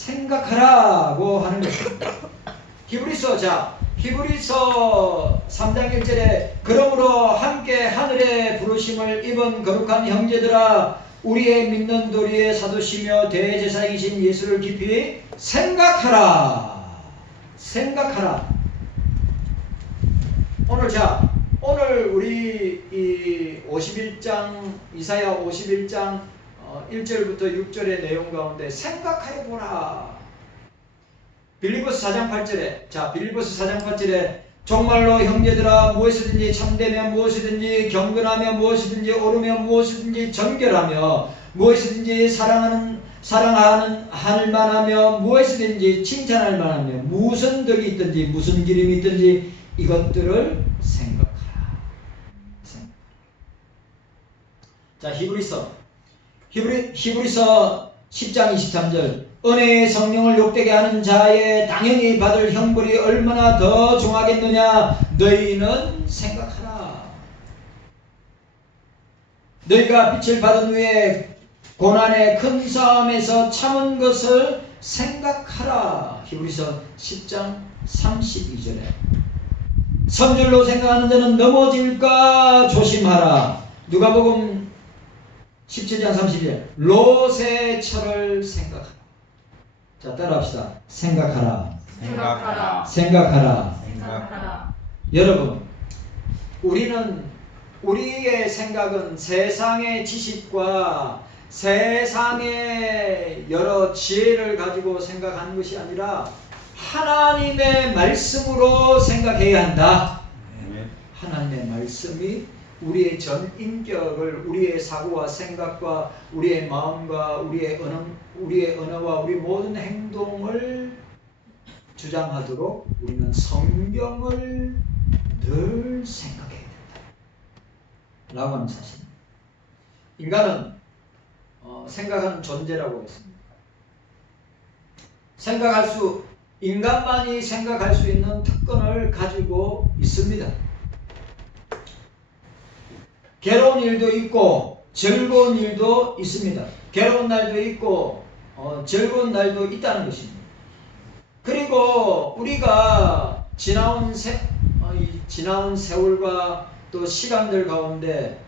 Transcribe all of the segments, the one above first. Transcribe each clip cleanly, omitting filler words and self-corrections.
생각하라고 하는 것입니다. 히브리서 3장 1절에 그러므로 함께 하늘의 부르심을 입은 거룩한 형제들아 우리의 믿는 도리의 사도시며 대제사장이신 예수를 깊이 생각하라. 오늘 우리 이 51장 이사야 51장 1절부터 6절의 내용 가운데 생각해 보라. 빌립보서 4장 8절에 정말로 형제들아 무엇이든지 참되며 무엇이든지 경건하며 무엇이든지 옳으며 무엇이든지 정결하며 무엇이든지 사랑할 만하며 무엇이든지 칭찬할 만하며 무슨 덕이 있든지 무슨 기름이 있든지 이것들을 생각하라. 자, 히브리서 10장 23절 은혜의 성령을 욕되게 하는 자의 당연히 받을 형벌이 얼마나 더 중하겠느냐 너희는 생각하라. 너희가 빛을 받은 후에 고난의 큰 싸움에서 참은 것을 생각하라. 히브리서 10장 32절에 선줄로 생각하는 자는 넘어질까 조심하라. 누가복음 17장 30절 롯의 철을 생각하라. 자, 따라합시다. 생각하라. 여러분, 우리의 생각은 세상의 지식과 세상의 여러 지혜를 가지고 생각하는 것이 아니라 하나님의 말씀으로 생각해야 한다. 하나님의 말씀이 우리의 전 인격을, 우리의 사고와 생각과 우리의 마음과 우리의 언어와 우리 모든 행동을 주장하도록 우리는 성경을 늘 생각해야 된다 라고 하는 사실입니다. 인간은 생각하는 존재라고 했습니다. 인간만이 생각할 수 있는 특권을 가지고 있습니다. 괴로운 일도 있고 즐거운 일도 있습니다. 괴로운 날도 있고 즐거운 날도 있다는 것입니다. 그리고 우리가 지나온 세월과 또 시간들 가운데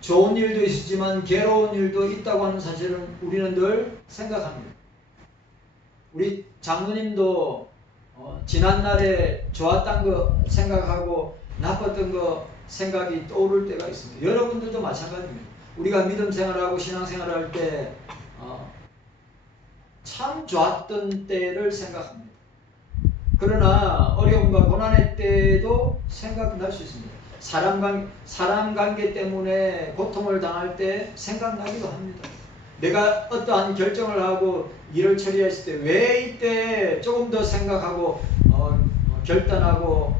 좋은 일도 있었지만 괴로운 일도 있다고 하는 사실은 우리는 늘 생각합니다. 우리 장로님도 지난날에 좋았던 거 생각하고 나빴던 거 생각이 떠오를 때가 있습니다. 여러분들도 마찬가지입니다. 우리가 믿음 생활하고 신앙 생활할 때 참 좋았던 때를 생각합니다. 그러나 어려움과 고난의 때도 생각날 수 있습니다. 사람 관계 때문에 고통을 당할 때 생각나기도 합니다. 내가 어떠한 결정을 하고 일을 처리했을 때 왜 이때 조금 더 생각하고 결단하고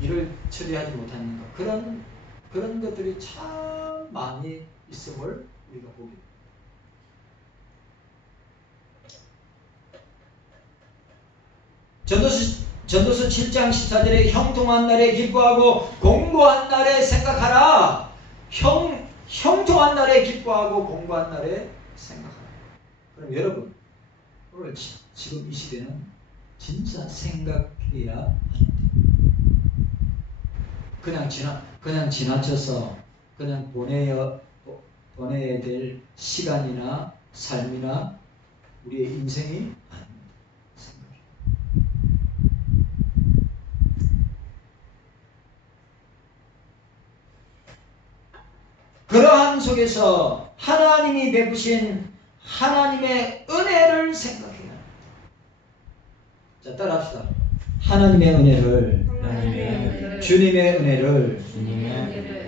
일을 처리하지 못했는가. 그런 것들이 참 많이 있음을 우리가 보게 됩니다. 전도서 7장 14절에 형통한 날에 기뻐하고 공고한 날에 생각하라. 형통한 날에 기뻐하고 공고한 날에 생각하라. 그럼 여러분, 오늘 지금 이 시대는 진짜 생각해야 합니다. 그냥 지나쳐서 그냥 보내야 될 시간이나 삶이나 우리의 인생이 아닙니다. 그러한 속에서 하나님이 베푸신 하나님의 은혜를 생각해야 합니다. 자, 따라합시다. 하나님의 은혜를, 주님의 은혜를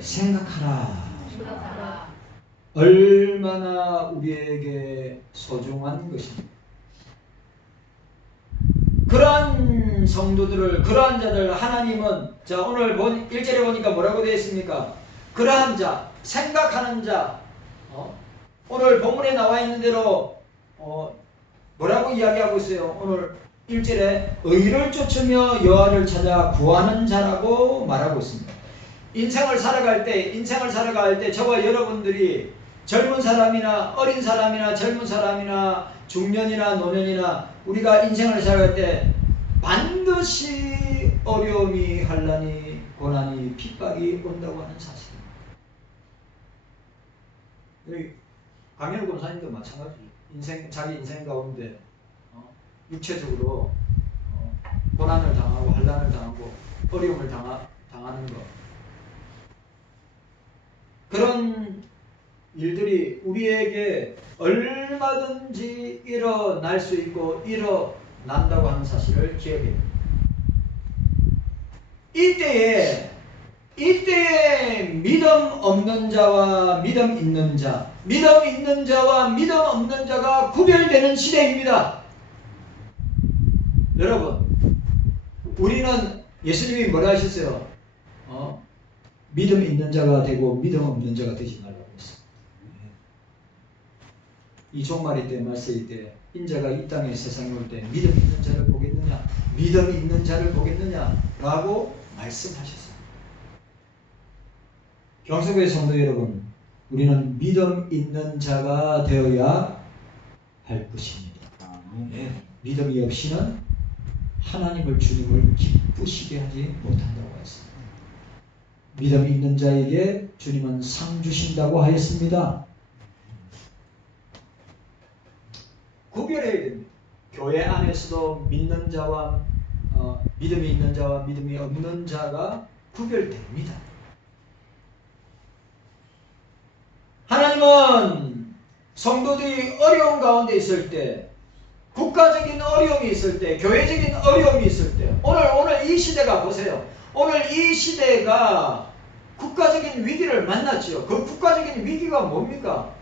생각하라. 얼마나 우리에게 소중한 것입니다. 그러한 성도들을, 그러한 자들 하나님은, 자, 오늘 1절에 보니까 뭐라고 되어 있습니까? 그러한 자, 생각하는 자, 오늘 본문에 나와 있는 대로 뭐라고 이야기하고 있어요? 오늘 1절에 의를 쫓으며 여호와를 찾아 구하는 자라고 말하고 있습니다. 인생을 살아갈 때 저와 여러분들이 젊은 사람이나 어린 사람이나 젊은 사람이나 중년이나 노년이나 우리가 인생을 살아갈 때 반드시 어려움이, 환난이, 고난이, 핍박이 온다고 하는 사실입니다. 여기 강현우 권사님도 마찬가지. 자기 인생 가운데 육체적으로 고난을 당하고 환난을 당하고 어려움을 당하는 것, 그런 일들이 우리에게 얼마든지 일어날 수 있고 일어난다고 하는 사실을 기억해야 됩니다. 이때에 믿음 없는 자와 믿음 있는 자, 믿음 있는 자와 믿음 없는 자가 구별되는 시대입니다. 여러분, 우리는 예수님이 뭐라 하셨어요? 믿음 있는 자가 되고 믿음 없는 자가 되지 말라고 했어요. 이 종말의 때, 말세의 때 인자가 이 땅에 세상에 올 때 믿음 있는 자를 보겠느냐, 믿음 있는 자를 보겠느냐 라고 말씀하셨어요. 경성교회 성도 여러분, 우리는 믿음 있는 자가 되어야 할 것입니다. 믿음이 없이는 하나님을, 주님을 기쁘시게 하지 못한다고 했습니다. 믿음이 있는 자에게 주님은 상 주신다고 하였습니다. 구별해야 됩니다. 교회 안에서도 믿는 자와 믿음이 있는 자와 믿음이 없는 자가 구별됩니다. 하나님은 성도들이 어려운 가운데 있을 때, 국가적인 어려움이 있을 때, 교회적인 어려움이 있을 때, 오늘 이 시대가 보세요. 오늘 이 시대가 국가적인 위기를 만났지요. 그 국가적인 위기가 뭡니까?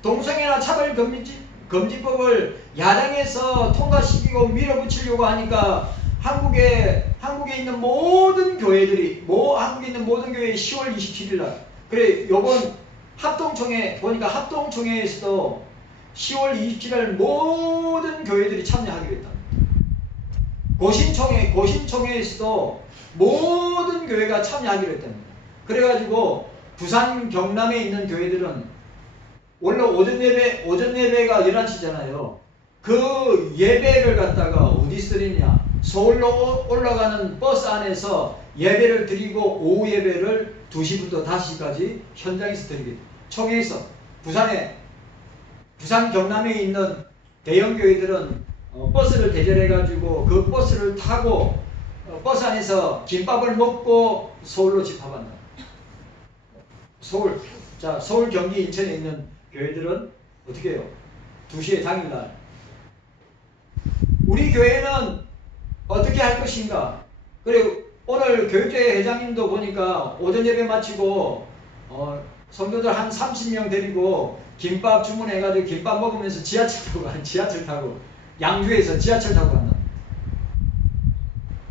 동성애나 차별금지법을 야당에서 통과시키고 밀어붙이려고 하니까 한국에 있는 모든 교회들이, 한국에 있는 모든 교회에 10월 27일 날, 그래, 요번 합동총회 보니까 합동총회에서도 10월 27일 날 모든 교회들이 참여하기로 했답니다. 고신총회에서도 모든 교회가 참여하기로 했답니다. 그래가지고 부산 경남에 있는 교회들은 원래 오전 예배가 11시잖아요. 그 예배를 갖다가 어디서 드리냐? 서울로 올라가는 버스 안에서 예배를 드리고 오후 예배를 2시부터 5시까지 현장에서 드리겠다. 총회에서 부산 경남에 있는 대형 교회들은 버스를 대절해가지고 그 버스를 타고 버스 안에서 김밥을 먹고 서울로 집합한다. 서울, 경기, 인천에 있는 교회들은 어떻게 해요? 2시에 당일날. 우리 교회는 어떻게 할 것인가? 그리고 오늘 교육제 회장님도 보니까 오전 예배 마치고 성도들 한 30명 데리고 김밥 주문해가지고 김밥 먹으면서 지하철 타고 양주에서 지하철 타고 간다.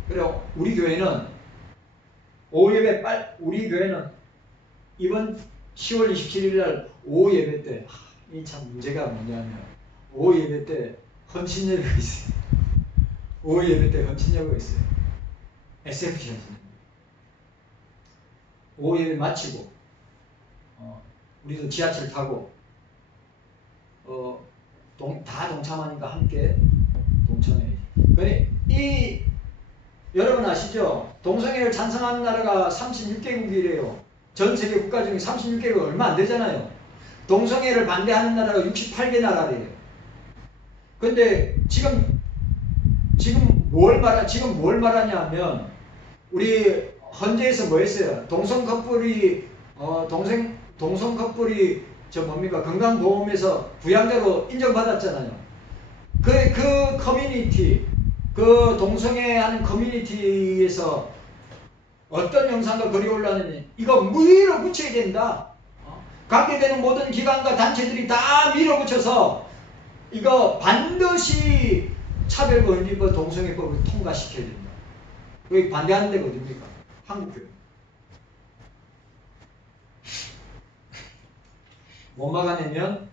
그리고 우리 교회는 우리 교회는 이번 10월 27일 날 오후 예배 때, 이 참 문제가 뭐냐면, 오후 예배 때 헌신 예배가 있어요. 오후 예배 때 헌신 예배가 있어요. SFC 헌신 예배. 오후 예배 마치고, 우리도 지하철 타고, 다 동참하니까 함께 동참해야지. 그러니, 여러분 아시죠? 동성애를 찬성하는 나라가 36개국이래요. 전 세계 국가 중에 36개국 얼마 안 되잖아요. 동성애를 반대하는 나라가 68개 나라래요. 근데 지금 뭘 말하냐면, 우리 헌재에서 뭐 했어요? 동성 커플이 건강보험에서 부양자로 인정받았잖아요. 그 커뮤니티, 그 동성애 하는 커뮤니티에서 어떤 영상과 글이 올라왔느냐, 이거 밀어붙여야 된다. 관계되는 모든 기관과 단체들이 다 밀어붙여서 이거 반드시 차별금지법, 동성애법을 통과시켜야 된다. 여기 반대하는 데가 어딥니까? 한국교회. 못 막아내면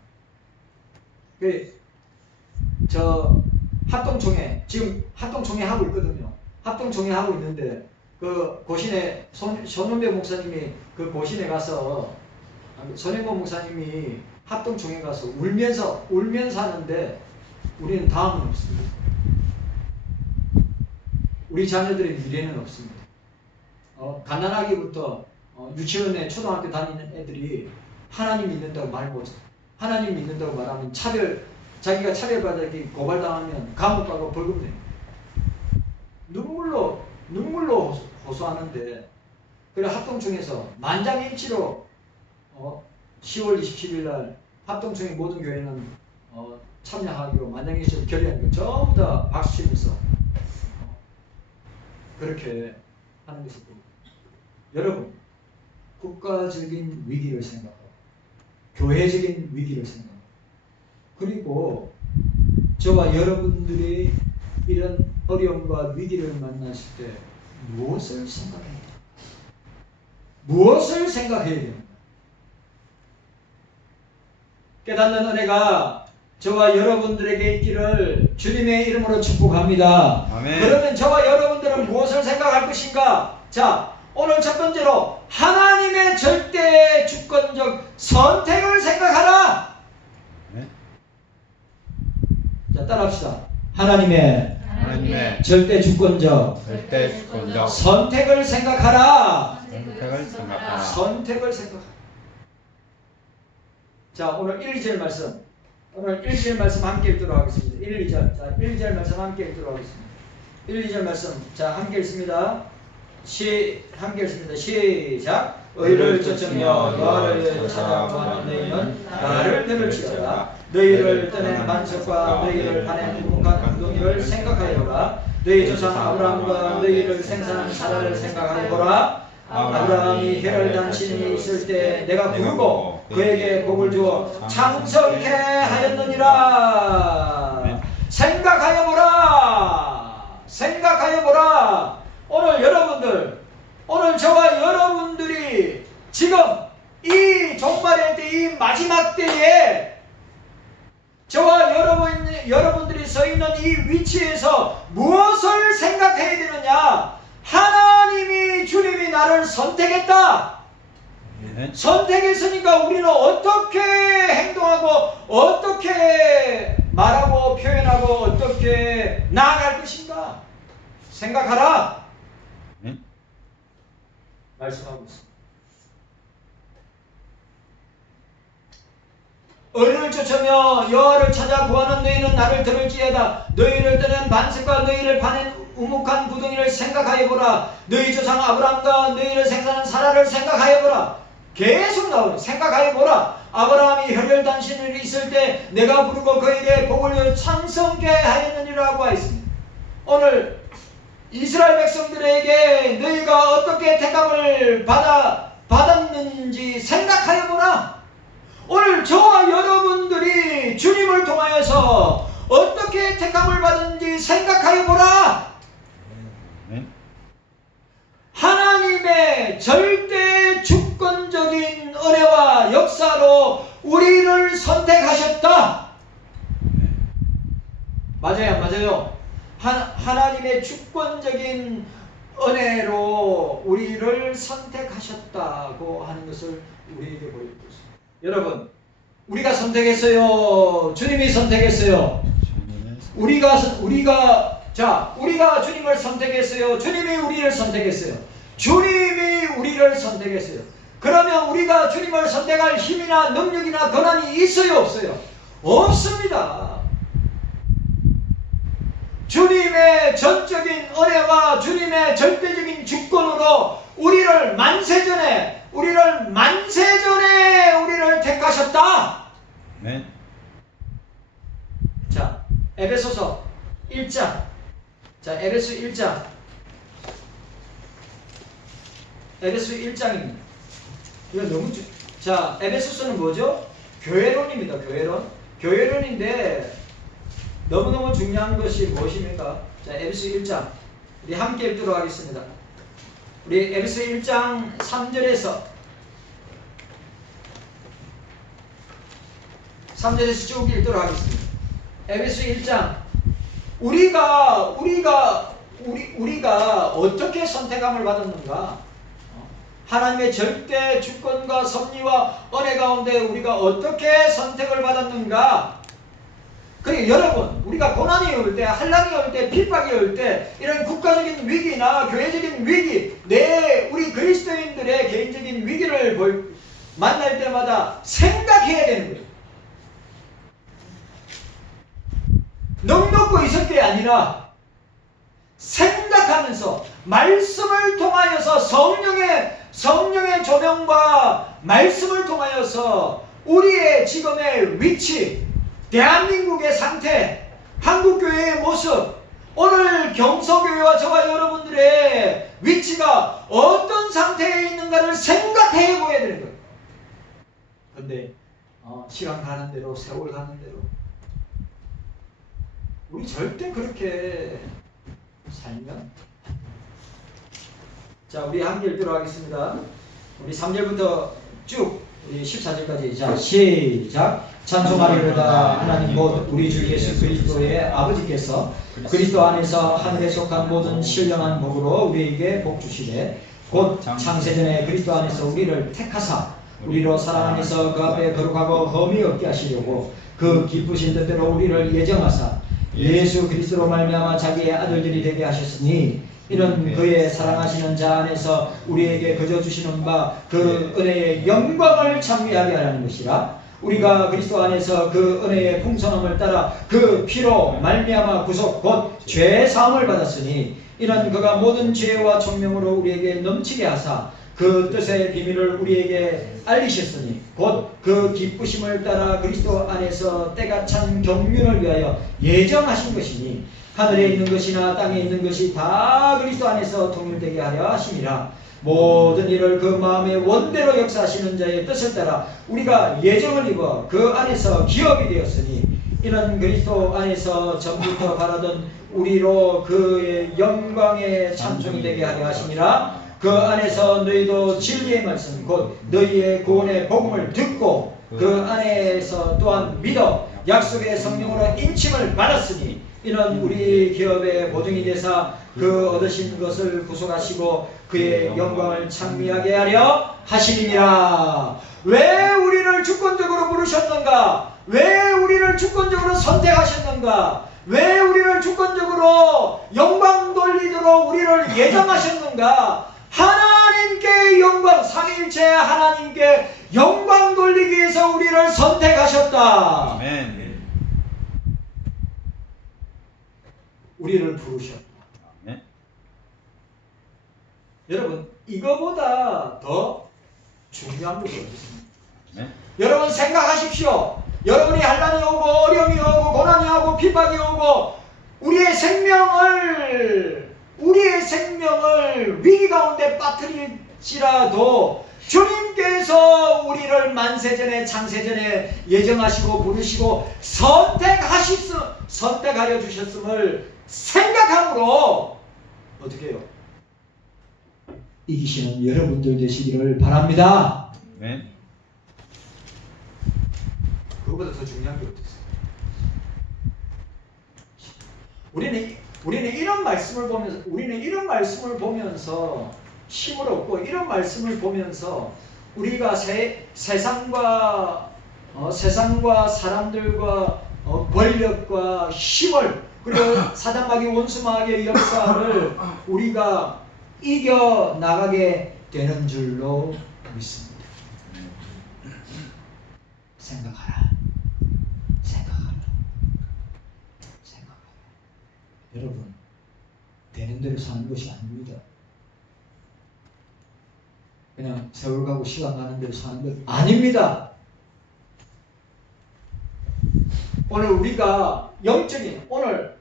합동총회, 지금 합동총회 하고 있거든요. 합동총회 하고 있는데 그 고신에 손은배 목사님이 그 고신에 가서 손은배 목사님이 합동총회 가서 울면서 하는데 우리는 다음은 없습니다. 우리 자녀들의 미래는 없습니다. 가난하기부터 유치원에 초등학교 다니는 애들이 하나님 믿는다고 말 못해. 하나님 믿는다고 말하면 자기가 차별받기 고발당하면 감옥 가고 벌금 내요. 눈물로 호소하는데, 그래 합동총회에서 만장일치로 10월 27일 날 합동총회 모든 교회는 참여하기로 만장일치로 결의하니까 전부 다 박수 치면서 그렇게 하는 것을 보고, 여러분 국가적인 위기를 생각하고 교회적인 위기를 생각하고, 그리고 저와 여러분들이 이런 어려움과 위기를 만났을 때 무엇을 생각해야 됩니까? 무엇을 생각해야 됩니까? 깨닫는 은혜가 저와 여러분들에게 있기를 주님의 이름으로 축복합니다. 아멘. 그러면 저와 여러분들은 무엇을 생각할 것인가? 자, 오늘 첫 번째로 하나님의 절대 주권적 선택을 생각하라. 네. 자, 따라합시다. 하나님의 절대 주권적 선택을 생각하라. 선택을 생각하라. 자, 오늘 1, 2절 말씀. 오늘 1, 2절 말씀 함께 읽도록 하겠습니다. 1, 2절. 자, 1, 2절 말씀 함께 읽도록 하겠습니다. 1, 2절 말씀. 자, 함께 읽습니다. 함께 읽습니다. 시작. 의를 쫓으며 너를 찾아가는 너희는 나를 들을지어다. 너희를 떠낸 반석과 너희를 파낸 무궁한 구덩이를 생각하여라. 너희 조상 아브라함과 너희를 생산한 사라를 생각하여보라. 아브라함이 혈혈단신이 있을 때 내가 부르고 그에게 복을 주어 창성케 하였느니라. 생각하여보라. 오늘 여러분들, 오늘 저와 여러분들이 지금 이 종말의 때, 이 마지막 때에 저와 여러분들이 서 있는 이 위치에서 무엇을 생각해야 되느냐? 하나님이, 주님이 나를 선택했다. 선택했으니까 우리는 어떻게 행동하고 어떻게 말하고 표현하고 어떻게 나아갈 것인가? 생각하라. 말씀하고 있습니다. 의를 쫓으며 여호와를 찾아 구하는 너희는 나를 들을지어다. 너희를 떠낸 반석과 너희를 파낸 우묵한 구덩이를 생각하여보라. 너희 조상 아브라함과 너희를 생산한 사라를 생각하여보라. 계속 나오는 생각하여보라. 아브라함이 혈혈단신을 있을 때 내가 부르고 그에게 복을 주어 창성케 하였느니라고 하였습니다. 오늘 이스라엘 백성들에게 너희가 어떻게 택함을 받았는지 생각하여보라. 오늘 저와 여러분들이 주님을 통하여서 어떻게 택함을 받은지 생각하여보라. 하나님의 절대 주권적인 은혜와 역사로 우리를 선택하셨다. 맞아요. 하나님의 주권적인 은혜로 우리를 선택하셨다고 하는 것을 우리에게 보여주고 있습니다. 여러분, 우리가 선택했어요? 주님이 선택했어요? 우리가 주님을 선택했어요? 주님이 우리를 선택했어요? 주님이 우리를 선택했어요. 그러면 우리가 주님을 선택할 힘이나 능력이나 권한이 있어요? 없어요? 없습니다. 주님의 전적인 은혜와 주님의 절대적인 주권으로 우리를 만세전에 우리를 택하셨다. 네. 자, 에베소서 1장. 자, 에베소 1장. 에베소 1장입니다. 이거 너무 자, 에베소서는 뭐죠? 교회론입니다. 교회론인데 너무너무 중요한 것이 무엇입니까? 자, 에베소 1장. 우리 함께 읽도록 하겠습니다. 우리 에베소 1장 3절에서 쭉 읽도록 하겠습니다. 에베소 1장. 우리가 어떻게 선택함을 받았는가? 하나님의 절대 주권과 섭리와 은혜 가운데 우리가 어떻게 선택을 받았는가? 그리고 여러분, 우리가 고난이 올 때, 환난이 올 때, 핍박이 올 때, 이런 국가적인 위기나 교회적인 위기, 우리 그리스도인들의 개인적인 위기를 만날 때마다 생각해야 되는 거예요. 넉넉고 있을 게 아니라 생각하면서 말씀을 통하여서 성령의 조명과 말씀을 통하여서 우리의 지금의 위치, 대한민국의 상태, 한국교회의 모습, 오늘 경서교회와 저와 여러분들의 위치가 어떤 상태에 있는가를 생각해 보아야 되는 거예요. 근데 시간 가는 대로, 세월 가는 대로 우리 절대 그렇게 살면, 자, 우리 한 길 들어가겠습니다. 우리 3절부터 쭉 우리 14절까지. 자, 시작. 찬송하리로다. 하나님 곧 우리 주 예수 그리스도의 아버지께서 그리스도 안에서 하늘에 속한 모든 신령한 복으로 우리에게 복 주시되, 곧 창세전에 그리스도 안에서 우리를 택하사 우리로 사랑 안에서 그 앞에 거룩하고 흠이 없게 하시려고 그 기쁘신 뜻대로 우리를 예정하사 예수 그리스도로 말미암아 자기의 아들들이 되게 하셨으니, 이는 그의 사랑하시는 자 안에서 우리에게 거저 주시는 바 그 은혜의 영광을 찬미하게 하라는 것이라. 우리가 그리스도 안에서 그 은혜의 풍성함을 따라 그 피로 말미암아 구속 곧 죄 사함을 받았으니, 이는 그가 모든 죄와 총명으로 우리에게 넘치게 하사 그 뜻의 비밀을 우리에게 알리셨으니, 곧 그 기쁘심을 따라 그리스도 안에서 때가 찬 경륜을 위하여 예정하신 것이니, 하늘에 있는 것이나 땅에 있는 것이 다 그리스도 안에서 통일되게 하려 하심이라. 모든 일을 그 마음의 원대로 역사하시는 자의 뜻을 따라 우리가 예정을 입어 그 안에서 기업이 되었으니, 이는 그리스도 안에서 전부터 바라던 우리로 그의 영광의 찬송이 되게 하려 하심이라. 그 안에서 너희도 진리의 말씀 곧 너희의 구원의 복음을 듣고 그 안에서 또한 믿어 약속의 성령으로 인침을 받았으니, 이는 우리 기업의 보증이 되사 그 얻으신 것을 구속하시고 그의 영광을 찬미하게 하려 하심이니라. 왜 우리를 주권적으로 부르셨는가? 왜 우리를 주권적으로 선택하셨는가? 왜 우리를 주권적으로 영광 돌리도록 우리를 예정하셨는가? 하나님께 영광, 삼위일체 하나님께 영광 돌리기 위해서 우리를 선택하셨다. 아멘. 우리를 부르셨다. 아멘. 여러분, 이거보다 더 중요한 것이 어디 있습니까? 아멘. 여러분 생각하십시오. 여러분이 환난이 오고 어려움이 오고 고난이 오고 핍박이 오고 우리의 생명을 위기 가운데 빠뜨릴지라도 주님께서 우리를 만세전에 창세전에 예정하시고 부르시고 선택하려 주셨음을 생각함으로 어떻게 해요? 이기시는 여러분들 되시기를 바랍니다. 아멘. 그거보다 더 중요한 게 어딨어요? 우리는 이런 말씀을 보면서 힘을 얻고, 이런 말씀을 보면서 우리가 세상과 사람들과 권력과 힘을, 그리고 사단마귀 원수마귀의 역사를 우리가 이겨 나가게 되는 줄로 믿습니다. 생각하라. 여러분, 되는 대로 사는 것이 아닙니다. 그냥 세월 가고 시간 가는 대로 사는 것 아닙니다. 오늘 우리가 오늘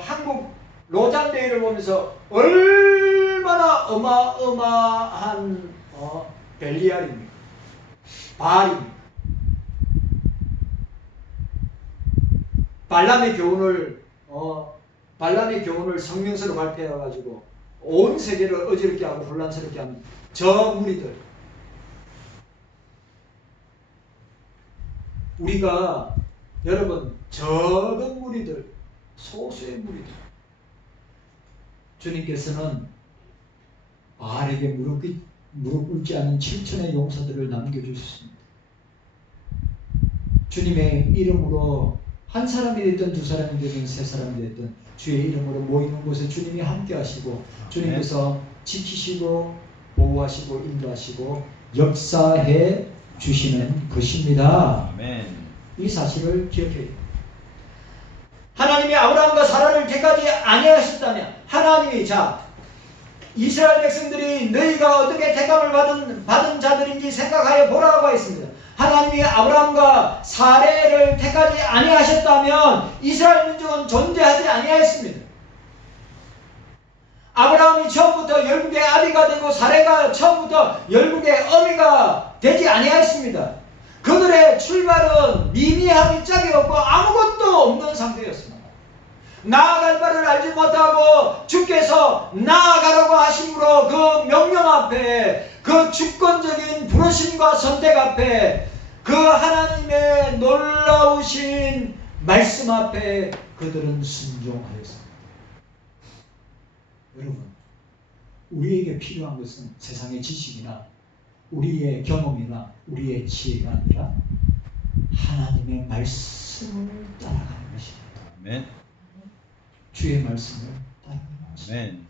한국 로잔데이를 보면서 얼마나 어마어마한 벨리알입니까? 바알입니까? 발람의 교훈을 성명서로 발표해가지고 온 세계를 어지럽게 하고 혼란스럽게 하는 저 무리들, 우리가 여러분 적은 무리들, 소수의 무리들, 주님께서는 바알에게 무릎 꿇지 않은 7천의 용사들을 남겨주셨습니다. 주님의 이름으로 한 사람이 됐든 두 사람이 됐든 세 사람이 됐든 주의 이름으로 모이는 곳에 주님이 함께 하시고 주님께서 지키시고 보호하시고 인도하시고 역사해 주시는 것입니다. 아멘. 이 사실을 기억해야 됩니다. 하나님이 아브라함과 사라를 택하지 아니하셨다면 하나님이 이스라엘 백성들이 너희가 어떻게 택함을 받은 자들인지 생각하여 보라고 했습니다. 하나님이 아브라함과 사레를 택하지 아니하셨다면 이스라엘 민족은 존재하지 아니하였습니다. 아브라함이 처음부터 열국의 아비가 되고 사레가 처음부터 열국의 어미가 되지 아니하였습니다. 그들의 출발은 미미함이 짝이 없고 아무것도 없는 상태였습니다. 나아갈 바를 알지 못하고 주께서 나아가라고 하심으로 그 명령 앞에 그 주권적인 부르심과 선택 앞에 그 하나님의 놀라우신 말씀 앞에 그들은 순종하였습니다. 여러분, 우리에게 필요한 것은 세상의 지식이나 우리의 경험이나 우리의 지혜가 아니라 하나님의 말씀을 따라가는 것입니다. 아멘. 주의 말씀을 따라가는 것입니다. 아멘.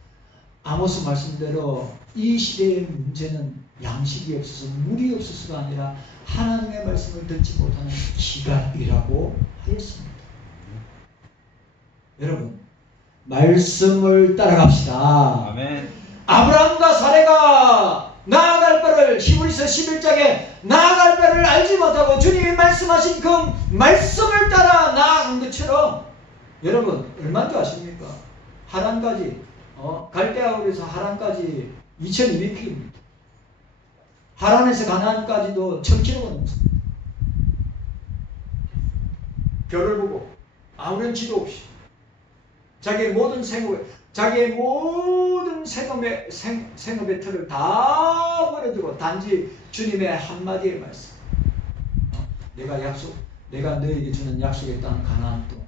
아모스 말씀대로 이 시대의 문제는 양식이 없어서 물이 없어서가 아니라 하나님의 말씀을 듣지 못하는 기갈이라고 하였습니다. 여러분, 말씀을 따라갑시다. 아멘. 아브라함과 사레가 나아갈 바를 히브리서 11장에 나아갈 바를 알지 못하고 주님이 말씀하신 그 말씀을 따라 나아간 것처럼 여러분 얼마인 줄 아십니까? 하란까지 갈대아울에서 하란까지 2200km 하란에서 가나안까지도 1000km가 넘습니다. 별을 보고 아무런 지도 없이 자기의 모든 생업의 틀을 다 버려두고 단지 주님의 한마디의 말씀, 내가 너에게 주는 약속의 땅 가나안 땅,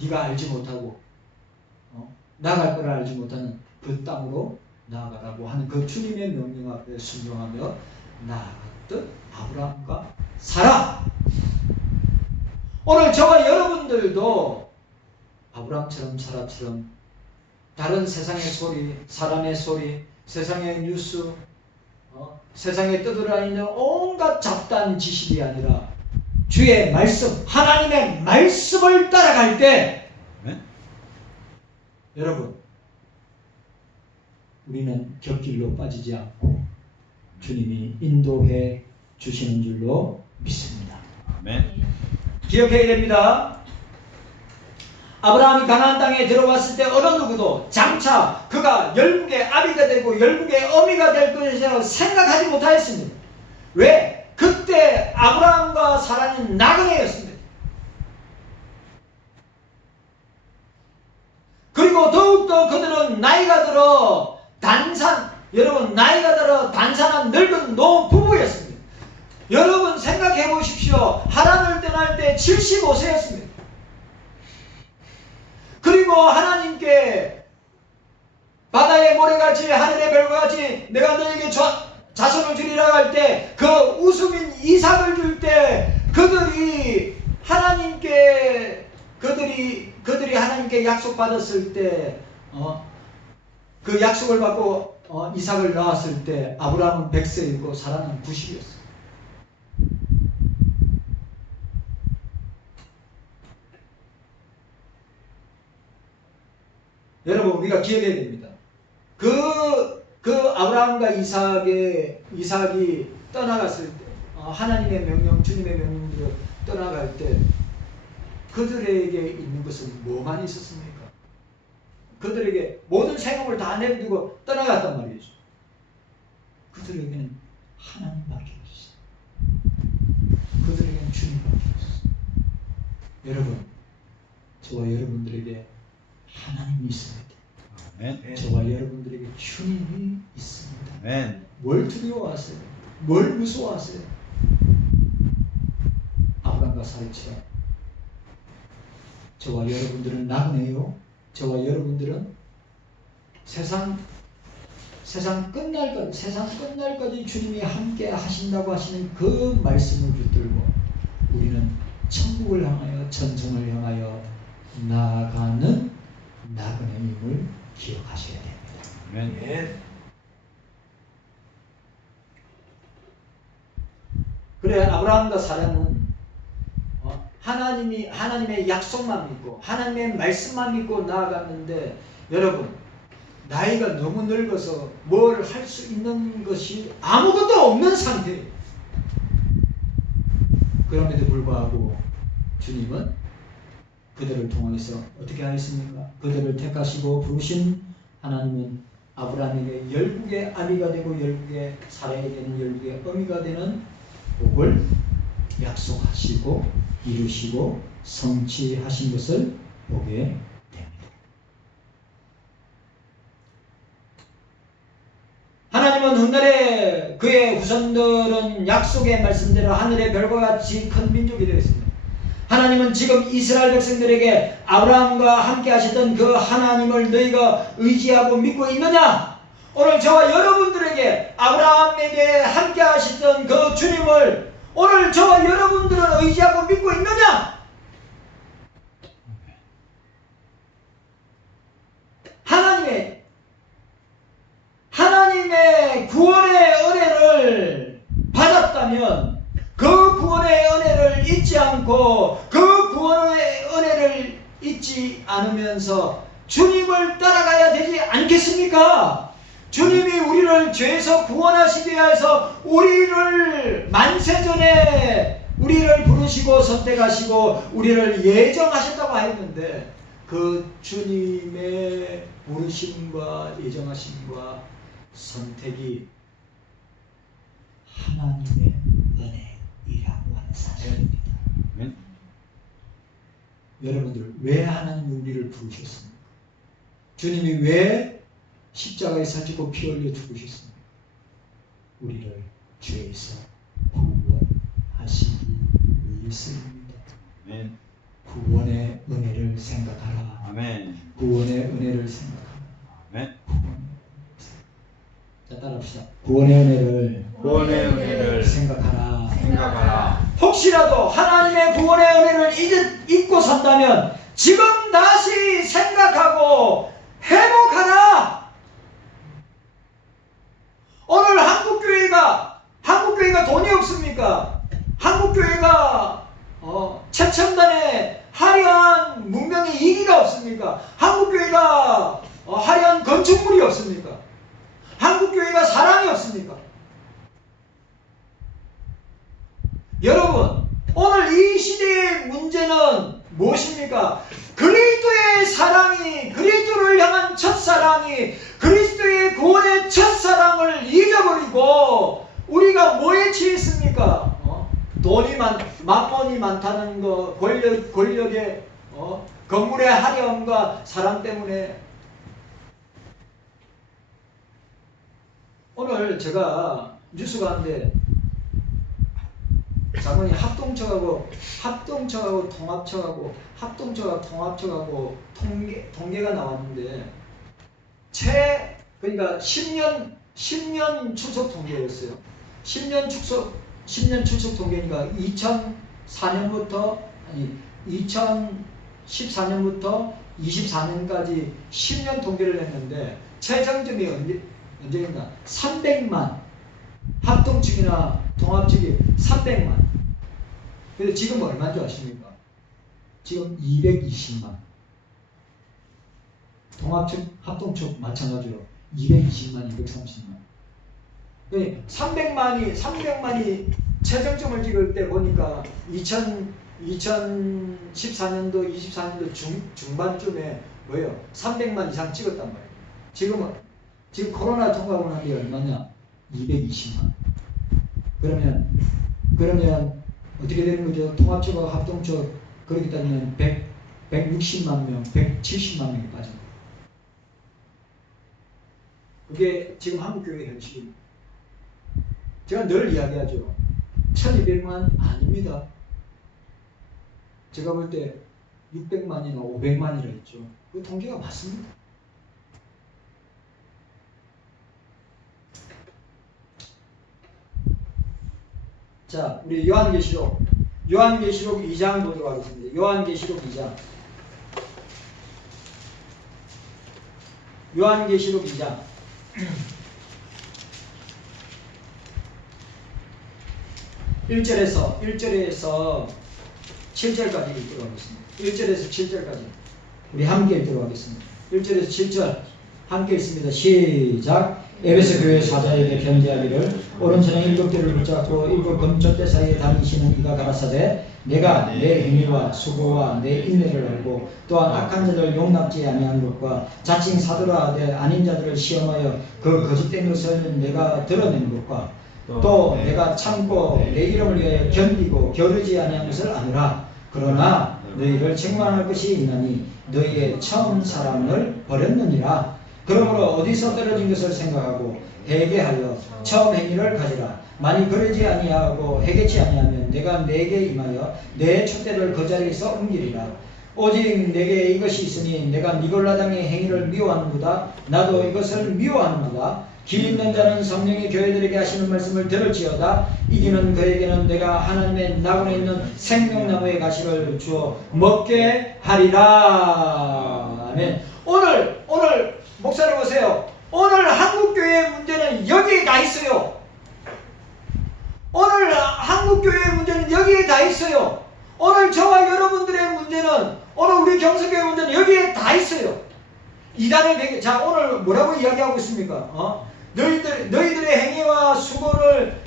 네가 알지 못하고 나갈 거를 알지 못하는 그 땅으로 나아가라고 하는 그 주님의 명령 앞에 순종하며 나아갔던 아브라함과 사라. 오늘 저와 여러분들도 아브라함처럼 사라처럼 다른 세상의 소리, 사람의 소리, 세상의 뉴스, 세상에 떠돌아다니는 온갖 잡다한 지식이 아니라 주의 말씀, 하나님의 말씀을 따라갈 때 여러분, 우리는 곁길로 빠지지 않고 주님이 인도해 주시는 줄로 믿습니다. 아멘. 기억해야 됩니다. 아브라함이 가나안 땅에 들어왔을 때 어느 누구도 장차 그가 열국의 아비가 되고 열국의 어미가 될 것이라고 생각하지 못하였습니다. 왜? 그때 아브라함과 사라는 나그네였습니다. 그리고 더욱더 그들은 나이가 들어 단산한 늙은 노부부였습니다. 여러분 생각해 보십시오. 하란을 떠날 때 75세였습니다. 그리고 하나님께 바다의 모래같이 하늘의 별과같이 내가 너에게 자손을 주리라 할 때 그 우수민 이삭을 줄 때 그들이 하나님께 약속받았을 때 그 약속을 받고 이삭을 낳았을 때 아브라함은 100세이고 사라는 90이었어요. 여러분 우리가 기억해야 됩니다. 그 아브라함과 이삭이 떠나갔을 때 하나님의 명령, 주님의 명령으로 떠나갈 때 그들에게 있는 것은 뭐만 있었습니까? 그들에게 모든 생업을 다 내두고 떠나갔단 말이죠. 그들에게는 하나님밖에 없었어요. 그들에게는 주님밖에 없었어요. 여러분, 저와 여러분들에게 하나님이 있습니다. 아멘. 저와 여러분들에게 주님이 있습니다. 아멘. 뭘 두려워하세요? 뭘 무서워하세요? 아브라함과 사라처럼 저와 여러분들은 나그네요. 저와 여러분들은 세상 세상 끝날까지 주님이 함께 하신다고 하시는 그 말씀을 붙들고 우리는 천국을 향하여 전성을 향하여 나아가는 나그네임을 기억하셔야 됩니다. 아멘. 그래 아브라함과 사라는 하나님의 약속만 믿고 하나님의 말씀만 믿고 나아갔는데 여러분 나이가 너무 늙어서 뭘 할 수 있는 것이 아무것도 없는 상태예요. 그럼에도 불구하고 주님은 그들을 통해서 어떻게 하였습니까? 그들을 택하시고 부르신 하나님은 아브라함에게 열국의 아비가 되고 열국의 사라에게는 열국의 어미가 되는 복을 약속하시고 이루시고 성취하신 것을 보게 됩니다. 하나님은 훗날에 그의 후손들은 약속의 말씀대로 하늘의 별과 같이 큰 민족이 되었습니다. 하나님은 지금 이스라엘 백성들에게 아브라함과 함께 하셨던 그 하나님을 너희가 의지하고 믿고 있느냐? 오늘 저와 여러분들에게 아브라함에게 함께 하셨던 그 주님을 오늘 저와 여러분들은 의지하고 믿고 있느냐? 하나님의 구원의 은혜를 받았다면 그 구원의 은혜를 잊지 않고 그 구원의 은혜를 잊지 않으면서 주님을 따라가야 되지 않겠습니까? 주님이 우리를 죄에서 구원하시기 위해서 우리를 만세전에 우리를 부르시고 선택하시고 우리를 예정하셨다고 하였는데 그 주님의 부르심과 예정하심과 선택이 하나님의 은혜이라고 하는 사실입니다. 아멘. 여러분들 왜 하나님이 우리를 부르셨습니까? 주님이 왜 십자가에 살찌고 피 흘려 죽으셨습니까? 우리를 죄에서 구원하시기 위해서입니다. 아멘. 구원의 은혜를 생각하라. 아멘. 구원의 은혜를 생각하라. 아멘. 자, 따라합시다. 구원의 은혜를 구원의 은혜를 생각하라. 생각하라. 혹시라도 하나님의 구원의 은혜를 잊고 산다면 지금 다시 생각하고 회복하라. 오늘 한국교회가 돈이 없습니까? 한국교회가 최첨단의 화려한 문명의 이기가 없습니까? 한국교회가 화려한 건축물이 없습니까? 한국교회가 사랑이 없습니까? 여러분, 오늘 이 시대의 문제는 무엇입니까? 그리스도의 사랑이, 그리스도를 향한 첫사랑이, 그리스도의 구원의 첫사랑을 잊어버리고 우리가 뭐에 취했습니까? 만mon이 많다는 거, 권력의 건물의 화려함과 사랑 때문에. 오늘 제가 뉴스 가는데 장관이 합동청하고 통합청하고 통계가 나왔는데 그러니까 10년 출석 통계였어요. 10년 출석 통계니까 2014년부터 24년까지 10년 통계를 했는데 최장점이 언제였나? 300만. 합동측이나 통합측이 300만. 근데 지금 얼마인 줄 아십니까? 지금 220만. 통합측, 합동측 마찬가지로 220만, 230만. 300만이 최정점을 찍을 때 보니까 2014년도, 24년도 중반쯤에 뭐예요? 300만 이상 찍었단 말이에요. 지금 코로나 통과하고 난 게 얼마냐? 220만. 그러면 어떻게 되는 거죠? 통합적하고 합동적 그렇게 따지면 160만 명, 170만 명이 빠진 거예요. 그게 지금 한국교회 현실입니다. 제가 늘 이야기하죠. 1200만 아닙니다. 제가 볼 때 600만이나 500만이라 했죠. 그 통계가 맞습니다. 자, 우리 요한계시록 2장 보도록 하겠습니다. 요한계시록 2장. 요한계시록 2장. 1절에서 7절까지 읽도록 하겠습니다. 1절에서 7절까지 우리 함께 읽도록 하겠습니다. 1절에서 7절 함께 읽습니다. 시작. 에베소 교회 사자에게 편지하기를 오른손에 7개를 붙잡고 7 금쪽대 사이에 다니시는 이가 가라사대 내가 내 행위와 수고와 내 인내를 알고 또한 악한 자를 용납지 아니한 것과 자칭 사도라 하되 아닌 자들을 시험하여 그 거짓된 것을 내가 드러낸 것과 또 내가 참고 내 이름을 위하여 견디고 겨루지 아니한 것을 아노라. 그러나 너희를 책망할 것이 있나니 너희의 처음 사랑을 버렸느니라. 그러므로 어디서 떨어진 것을 생각하고 회개하여 처음 행위를 가지라. 만일 그러지 아니하고 회개치 아니하면 내가 내게 임하여 내 촛대를 그 자리에서 옮기리라. 오직 내게 이것이 있으니 내가 니골라당의 행위를 미워하는구다. 나도 이것을 미워하는구다. 길 있는 자는 성령이 교회들에게 하시는 말씀을 들을지어다. 이기는 그에게는 내가 하나님의 나군에 있는 생명나무의 가시를 주어 먹게 하리라. 아멘. 오늘 목사님 보세요. 오늘 한국교회의 문제는 여기에 다 있어요. 오늘 한국교회의 문제는 여기에 다 있어요. 오늘 저와 여러분들의 문제는, 오늘 우리 경서교회 문제는 여기에 다 있어요. 이단의 배경. 자, 오늘 뭐라고 이야기하고 있습니까? 너희들의 행위와 수고를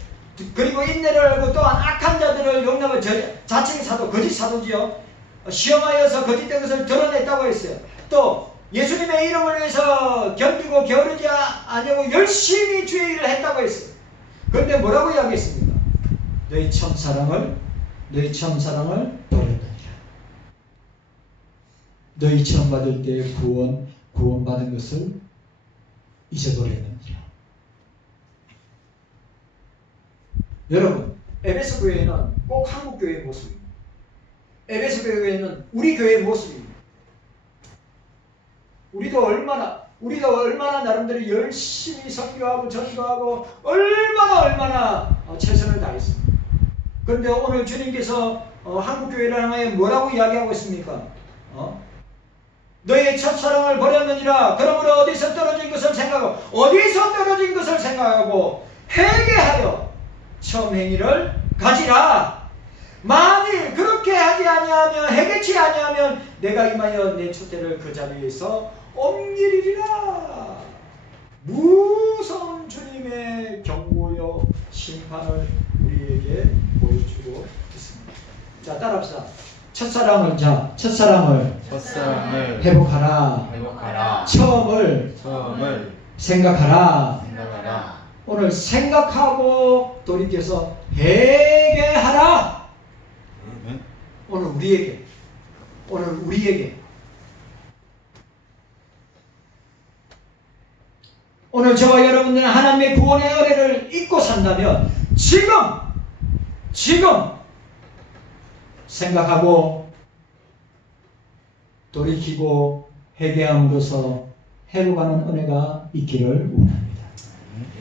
그리고 인내를 알고 또한 악한 자들을 용납하여 자칭 사도, 거짓 사도지요. 시험하여서 거짓된 것을 드러냈다고 했어요. 또 예수님의 이름을 위해서 견디고 게으르지 아니하고 열심히 주의 일을 했다고 했어요. 그런데 뭐라고 이야기했습니까? 너희 첫사랑을 버렸느니라. 너희 처음 받을 때 구원받은 것을 잊어버렸느니라. 여러분, 에베소 교회는 꼭 한국 교회의 모습입니다. 에베소 교회는 우리 교회의 모습입니다. 우리도 얼마나 나름대로 열심히 선교하고 전도하고 얼마나 최선을 다했습니다. 그런데 오늘 주님께서 한국 교회를 향하여 뭐라고 이야기하고 있습니까? 너의 첫사랑을 버렸느니라. 그러므로 어디서 떨어진 것을 생각하고 회개하여 처음 행위를 가지라. 만일 그렇게 하지 아니하면, 회개치 아니하면 내가 임하여 내 촛대를 그 자리에서 옮기리라. 무서운 주님의 경고요 심판을 우리에게 보여주고 있습니다. 자, 따라합시다. 첫사랑을 회복하라. 처음을 생각하라. 오늘 생각하고 돌이켜서 회개하라. 오늘 우리에게 오늘 저와 여러분들은 하나님의 구원의 은혜를 잊고 산다면 지금 생각하고 돌이키고 회개함으로써 회복하는 은혜가 있기를 원합니다.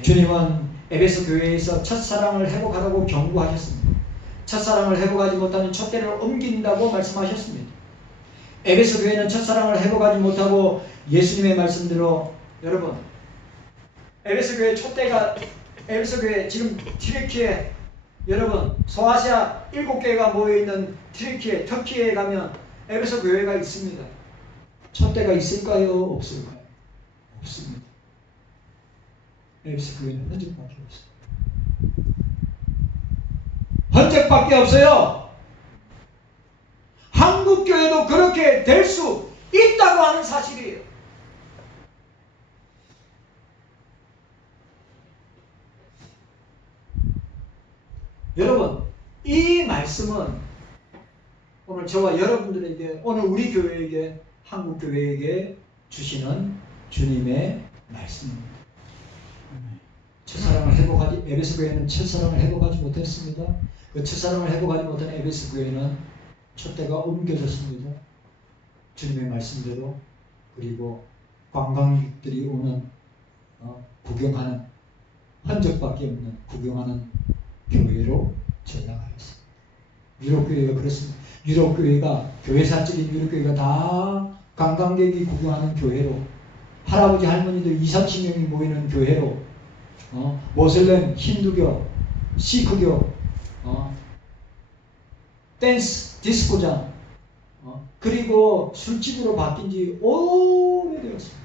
주님은 에베소 교회에서 첫사랑을 회복하라고 경고하셨습니다. 첫사랑을 회복하지 못하면 촛대를 옮긴다고 말씀하셨습니다. 에베소 교회는 첫사랑을 회복하지 못하고 예수님의 말씀대로, 여러분, 에베소 교회 지금 튀르키예, 여러분 소아시아 7개가 모여있는 튀르키예, 터키에 가면 에베소 교회가 있습니다. 촛대가 있을까요? 없을까요? 없습니다. 에베소 교회는 흔적밖에 없어요. 흔적밖에 없어요. 한국 교회도 그렇게 될 수 있다고 하는 사실이에요. 여러분, 이 말씀은 오늘 저와 여러분들에게, 오늘 우리 교회에게, 한국 교회에게 주시는 주님의 말씀입니다. 에베소 교회는 첫사랑을 회복하지 못했습니다. 그 첫사랑을 회복하지 못한 에베소 교회는 촛대가 옮겨졌습니다. 주님의 말씀대로. 그리고 관광객들이 오는 구경하는, 흔적밖에 없는 구경하는 교회로 전락하였습니다. 유럽교회가 그렇습니다. 유럽교회가 교회사적인 유럽교회가 다 관광객이 구경하는 교회로, 할아버지 할머니들 20-30명이 모이는 교회로, 모슬렘, 힌두교, 시크교, 댄스, 디스코장, 그리고 술집으로 바뀐 지 오래되었습니다.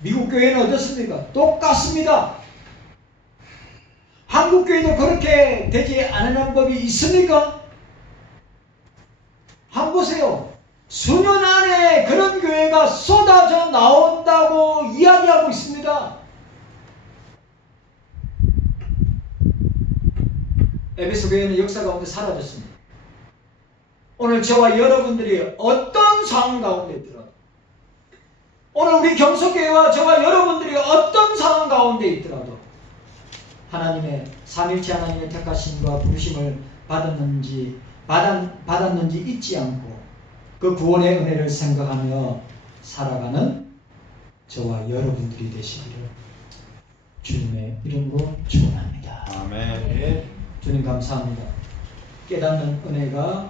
미국 교회는 어떻습니까? 똑같습니다. 한국 교회도 그렇게 되지 않는 법이 있습니까? 한번 보세요. 수년 안에 그런 교회가 쏟아져 나온다고 이야기하고 있습니다. 에베소 교회는 역사 가운데 사라졌습니다. 오늘 저와 여러분들이 어떤 상황 가운데 있더라도, 오늘 우리 경속교회와 저와 여러분들이 어떤 상황 가운데 있더라도 하나님의 삼일체 하나님의 택하심과 부르심을 받았는지 잊지 않고 그 구원의 은혜를 생각하며 살아가는 저와 여러분들이 되시기를 주님의 이름으로 축원합니다. 아멘. 주님 감사합니다. 깨닫는 은혜가